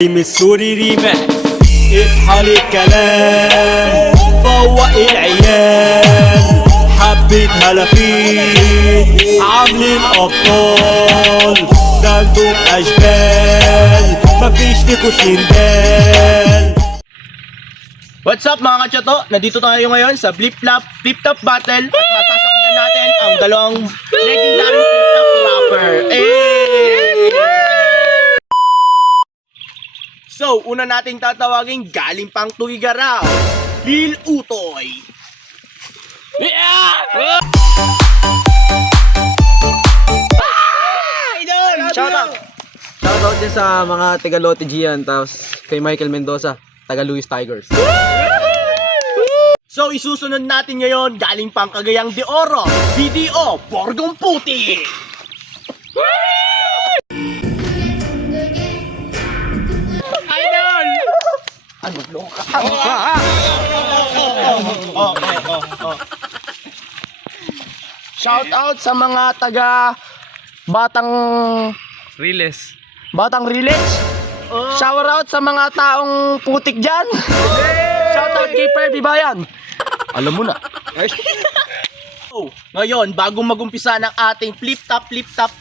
السوري ريماكس. اصحى للكلام فوق العيال، حبة هلافيت عاملين ابطال، ده انتم اشبال مفيش فيكو سندال. What's up mga kachato? Nandito tayo ngayon sa Flip-Top Battle at masasakyan natin ang dalawang legendary flip-top rapper. So, una nating tatawagin galing pang Tugigaraw, Lil Utoy. Shoutout din sa mga taga Lotte Gian, tapos kay Michael Mendoza, taga Luis Tigers. So, isusunod natin ngayon galing pang Cagayang de Oro, BDO, Borgong Puti. Idol! Ano loka? Shout out sa mga taga Batang Riles. Shout out sa mga taong putik dyan. Shout out kay Perby Bayan. Alam mo na. So, ngayon, bago magumpisa ng ating flip-top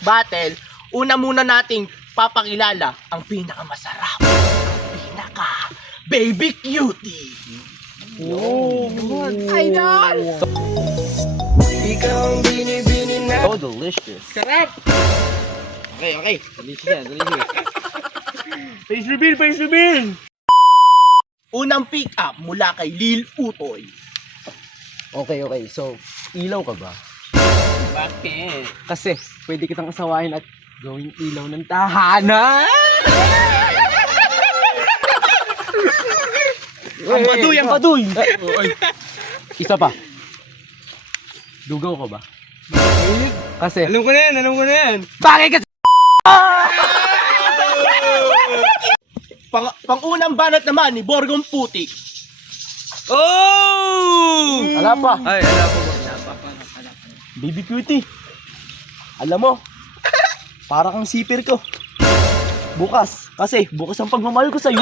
battle, una muna nating papakilala ang pinakamasarap, ang pinaka baby cutie. Idol! Ikaw ang binibini na. Oh, delicious. Sarap! Okay. Delicious yan, delicious. Face reveal! Unang pick up mula kay Lil Utoy. Okay. So, ilaw ka ba? Bakit? Kasi, pwede kitang asawahin at gawing ilaw ng tahanan. Ang baduy! Isa pa. Dugaw ka ba? Kasi, Alam ko na yan! bakit kasi? Pang-unang banat naman ni Borgong Puti. Ala pa. Ay, ala pa. Baby cutie. Alam mo, para kang sipir ko. Bukas ang pagmamahal ko sa'yo.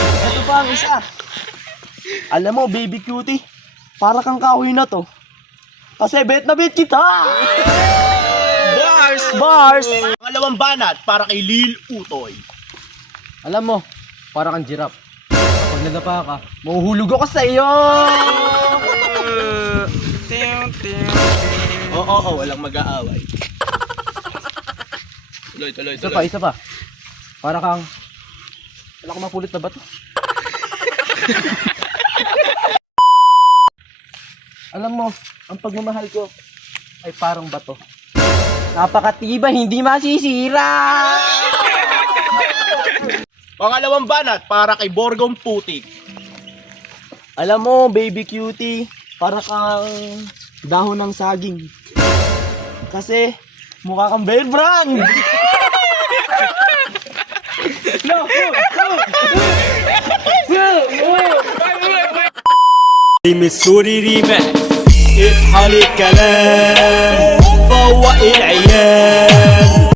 Ito pa ang isa. Alam mo, baby cutie, para kang kahoy na to. Kasi bet na bet kita. Bars. Pangalawang banat para kay Lil Utoy. Alam mo, para kang giraffe. Kapag nadapa ka, mahuhulog ako sa iyo. Oo, walang mag-aaway. Tuloy. Isa pa. Para kang wala kang mapulit na bato. Alam mo, ang pagmamahal ko ay parang bato. Napakatibay, hindi masisira. Pangalawang banat para kay Borgong Puti. Alam mo, baby cutie, para kang dahon ng saging. Kasi mukha kang Bear Brand. السوري ريماكس. اصحى للكلام فوق العيال،